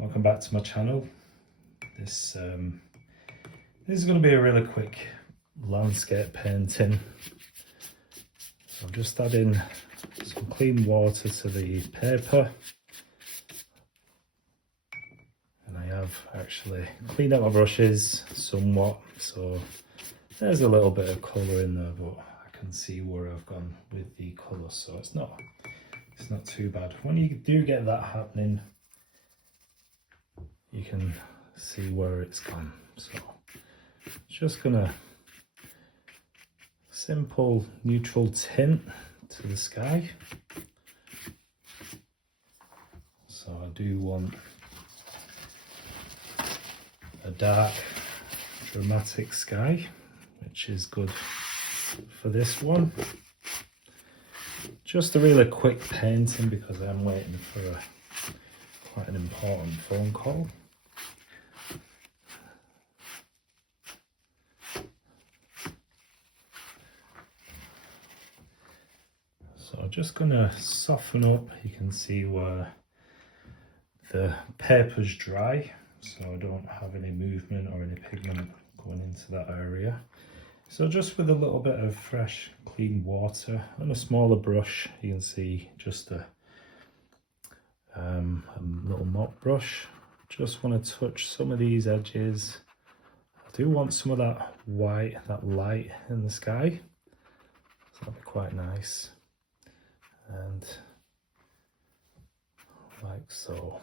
Welcome back to my channel. This is going to be a really quick landscape painting. So I'm just adding some clean water to the paper, and I have actually cleaned out my brushes somewhat, so there's a little bit of colour in there, but I can see where I've gone with the colour, so it's not too bad. When you do get that happening, you can see where it's gone. So just gonna simple neutral tint to the sky. So I do want a dark dramatic sky, which is good for this one. Just a really quick painting because I'm waiting for quite an important phone call. So I'm just going to soften up. You can see where the paper's dry, so I don't have any movement or any pigment going into that area. So just with a little bit of fresh clean water and a smaller brush, you can see just a little mop brush. Just want to touch some of these edges. I do want some of that white, that light in the sky, so that'll be quite nice. And like so.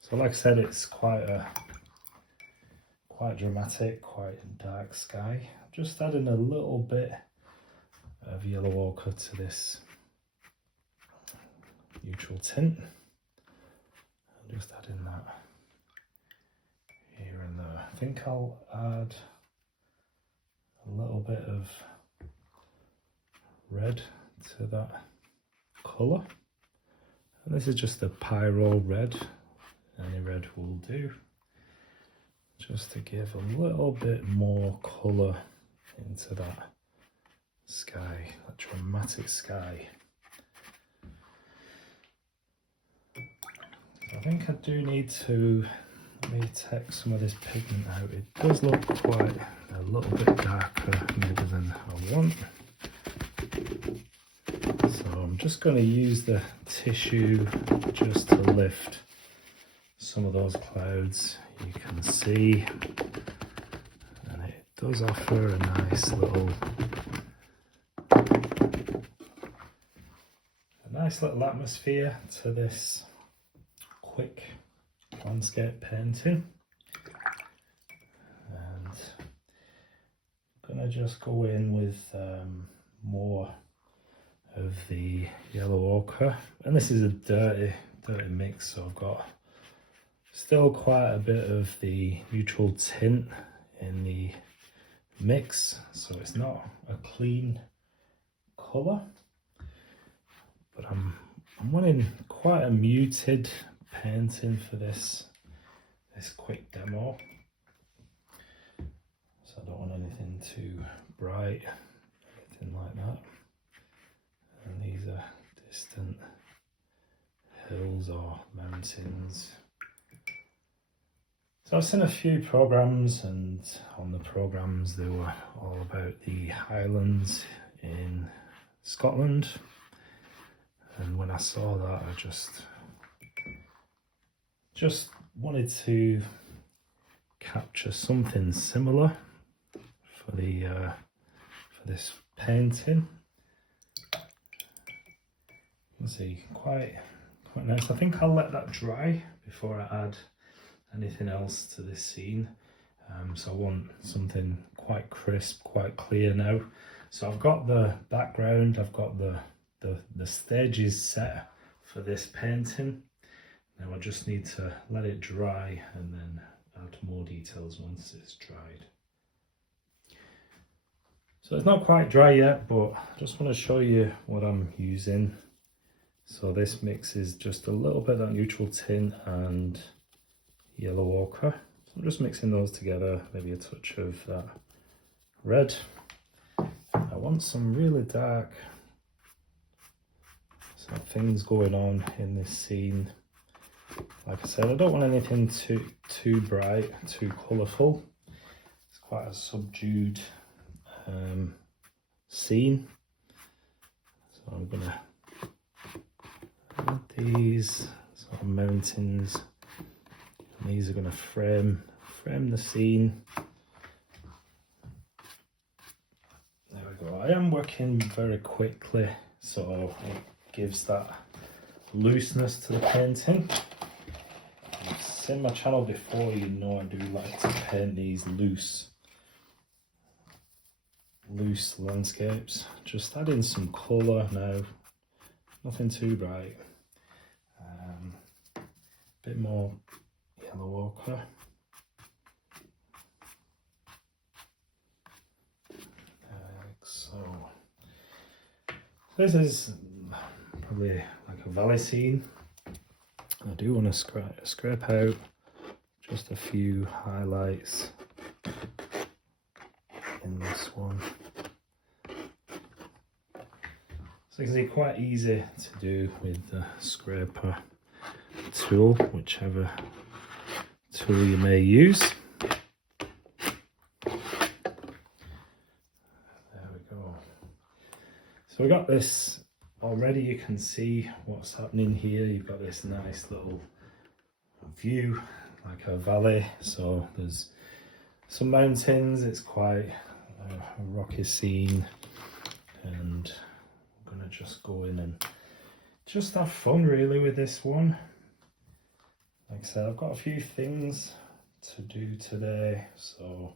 So like I said, it's quite dramatic, quite dark sky. Just adding a little bit of yellow ochre to this neutral tint. I'm just adding that here and there. I think I'll add a little bit of red to that colour. And this is just a pyro red. Any red will do. Just to give a little bit more colour into that sky, that dramatic sky. I think I do need to maybe take some of this pigment out. It does look quite a little bit darker maybe than I want. So I'm just going to use the tissue just to lift some of those clouds. You can see, and it does offer a nice little atmosphere to this quick landscape painting. And I'm gonna just go in with more of the yellow ochre, and this is a dirty mix, so I've got still quite a bit of the neutral tint in the mix, so it's not a clean colour, but I'm wanting quite a muted painting for this quick demo. So I don't want anything too bright, anything like that. And these are distant hills or mountains. So I've seen a few programs, and on the programs they were all about the Highlands in Scotland, and when I saw that I just wanted to capture something similar for the for this painting. You can see quite nice. I think I'll let that dry before I add anything else to this scene. So I want something quite crisp, quite clear now. So I've got the background, I've got the stages set for this painting. Now I just need to let it dry and then add more details once it's dried. So it's not quite dry yet, but I just want to show you what I'm using. So this mix is just a little bit of that neutral tint and yellow ochre. So I'm just mixing those together, maybe a touch of that red. I want some really dark So things going on in this scene. Like I said, I don't want anything too bright, too colourful. It's quite a subdued scene. So I'm gonna add these sort of mountains. And these are gonna frame the scene. There we go. I am working very quickly, so it gives that looseness to the painting. If you've seen my channel before, you know I do like to paint these loose landscapes. Just add in some colour now, nothing too bright. Bit more yellow ochre. So this is probably like a valley scene. I do want to scrape out just a few highlights in this one. So you can see, quite easy to do with the scraper tool, whichever tool you may use. There we go. So we got this already. You can see what's happening here. You've got this nice little view, like a valley. So there's some mountains. It's quite a rocky scene, and I'm gonna just go in and just have fun really with this one. Like I said, I've got a few things to do today, so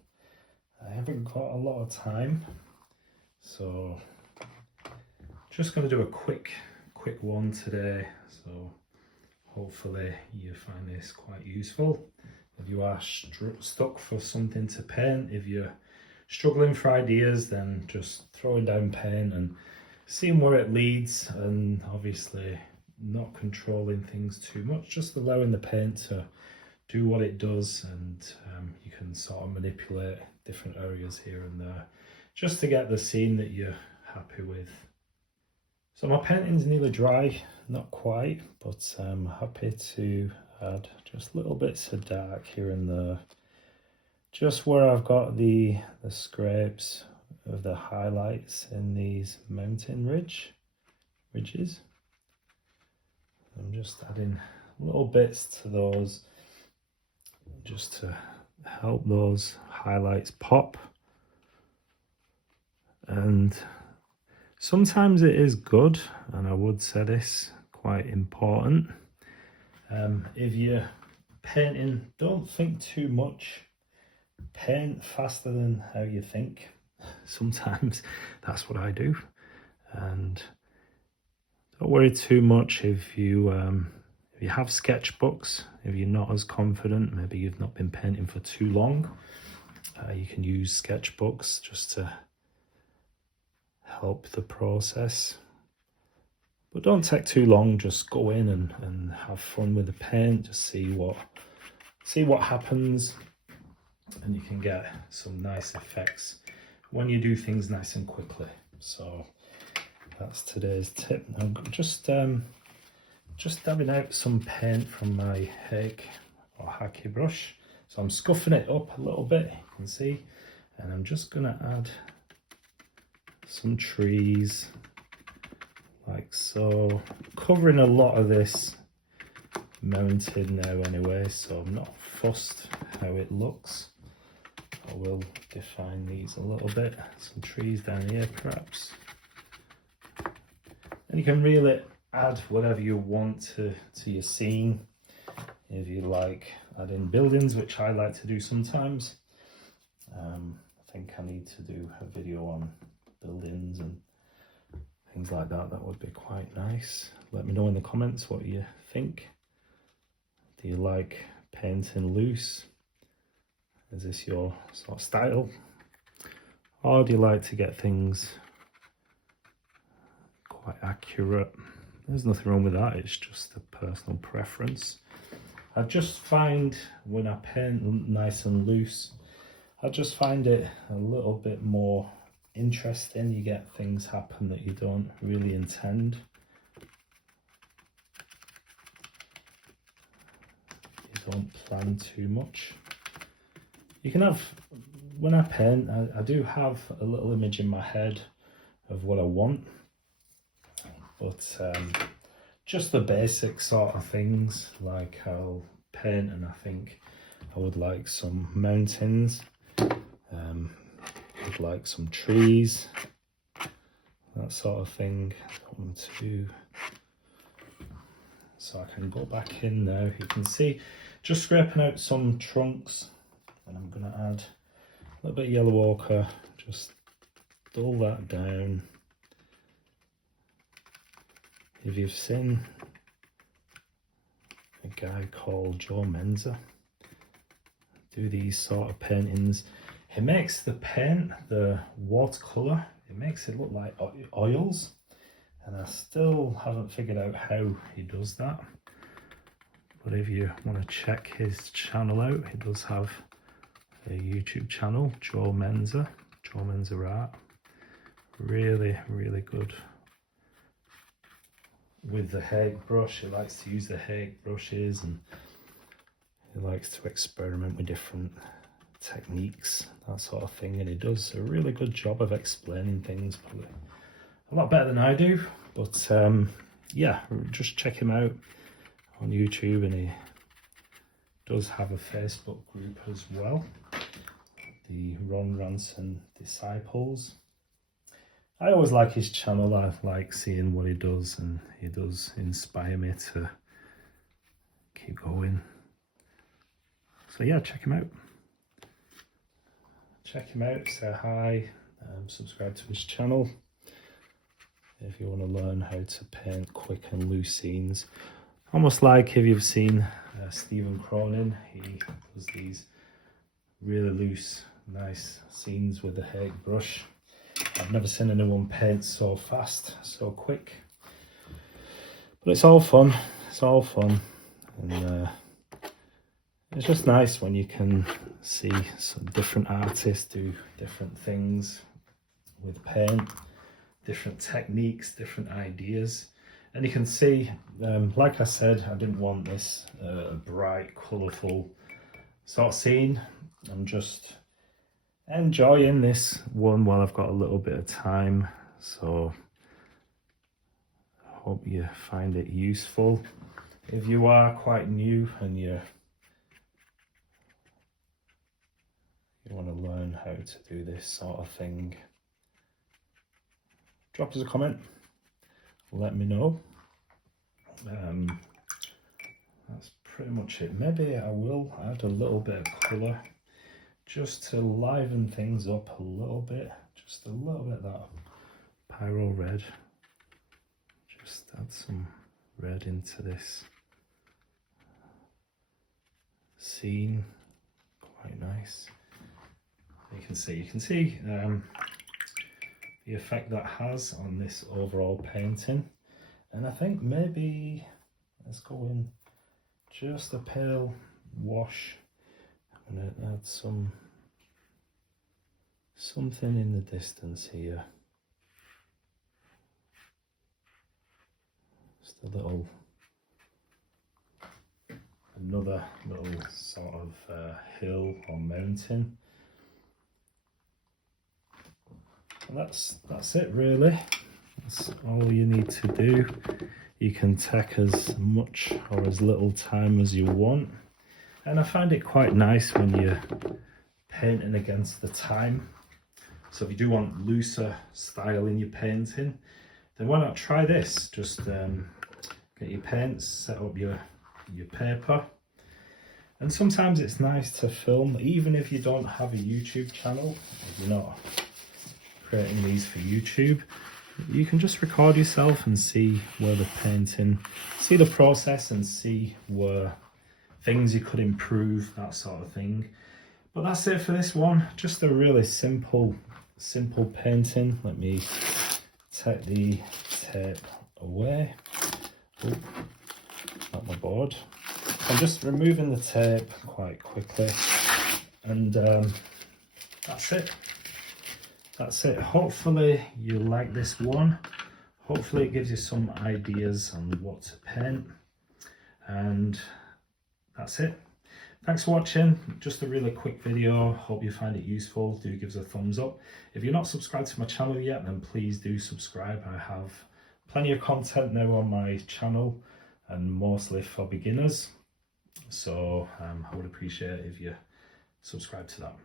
I haven't got a lot of time. So just going to do a quick one today. So hopefully you find this quite useful. If you are stuck for something to paint, if you're struggling for ideas, then just throwing down paint and seeing where it leads, and obviously not controlling things too much, just allowing the paint to do what it does, and you can sort of manipulate different areas here and there just to get the scene that you're happy with. So my painting's nearly dry, not quite, but I'm happy to add just little bits of dark here and there, just where I've got the scrapes of the highlights in these mountain ridges. I'm just adding little bits to those just to help those highlights pop. And sometimes it is good, and I would say this, quite important. If you're painting, don't think too much. Paint faster than how you think. Sometimes that's what I do. And don't worry too much if you have sketchbooks. If you're not as confident, maybe you've not been painting for too long, you can use sketchbooks just to help the process. But don't take too long. Just go in and have fun with the paint. Just see what happens, and you can get some nice effects when you do things nice and quickly. So that's today's tip. I'm just dabbing out some paint from my hake brush. So I'm scuffing it up a little bit, you can see, and I'm just gonna add some trees like so, covering a lot of this mountain now anyway, so I'm not fussed how it looks. I will define these a little bit. Some trees down here perhaps. And you can really add whatever you want to your scene. If you like adding buildings, which I like to do sometimes. I think I need to do a video on buildings and things like that. That would be quite nice. Let me know in the comments what you think. Do you like painting loose? Is this your sort of style? Or do you like to get things quite accurate? There's nothing wrong with that, it's just a personal preference. I just find when I paint nice and loose, I just find it a little bit more interesting. You get things happen that you don't really intend. don't plan too much. You can have, when I paint, I do have a little image in my head of what I want, but just the basic sort of things, like I'll paint and I think I would like some mountains, I'd like some trees, that sort of thing. 1, 2. So I can go back in now. You can see just scraping out some trunks, and I'm going to add a little bit of yellow ochre, just dull that down. If you've seen a guy called Joe Menza do these sort of paintings, he makes the paint, the watercolor, it makes it look like oils, and I still haven't figured out how he does that. But if you want to check his channel out, he does have a YouTube channel, Joe Menza Art. Really, really good with the hake brush. He likes to use the hake brushes, and he likes to experiment with different techniques, that sort of thing, and he does a really good job of explaining things, probably a lot better than I do. But yeah, just check him out on YouTube, and he does have a Facebook group as well, the Ron Ranson Disciples. I always like his channel. I like seeing what he does, and he does inspire me to keep going. So yeah, check him out. Check him out, say hi, subscribe to his channel if you want to learn how to paint quick and loose scenes. Almost like if you've seen Stephen Cronin, he does these really loose, nice scenes with the hake brush. I've never seen anyone paint so fast, so quick. But it's all fun, and it's just nice when you can see some different artists do different things with paint, different techniques, different ideas. And you can see, like I said, I didn't want this bright, colourful sort of scene. I'm just enjoying this one while I've got a little bit of time. So I hope you find it useful. If you are quite new and you want to learn how to do this sort of thing, drop us a comment, let me know. That's pretty much it. Maybe I will add a little bit of colour just to liven things up a little bit, just a little bit of that pyro red. Just add some red into this scene, quite nice. You can see the effect that has on this overall painting. And I think maybe let's go in just a pale wash. I'm going to add something in the distance here. Just a little, another little sort of hill or mountain. And that's it really. That's all you need to do. You can take as much or as little time as you want. And I find it quite nice when you're painting against the time. So if you do want looser style in your painting, then why not try this? Just get your paints, set up your paper. And sometimes it's nice to film, even if you don't have a YouTube channel, if you're not creating these for YouTube, you can just record yourself and see where the painting, see the process and see where things you could improve, that sort of thing. But that's it for this one. Just a really simple painting. Let me take the tape away. Oh, not my board. I'm just removing the tape quite quickly, and that's it. That's it. Hopefully you like this one. Hopefully it gives you some ideas on what to paint. And that's it. Thanks for watching. Just a really quick video. Hope you find it useful. Do give us a thumbs up. If you're not subscribed to my channel yet, then please do subscribe. I have plenty of content now on my channel, and mostly for beginners. So I would appreciate it if you subscribe to that.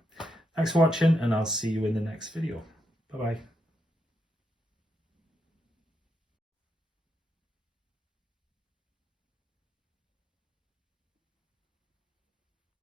Thanks for watching, and I'll see you in the next video. Bye bye.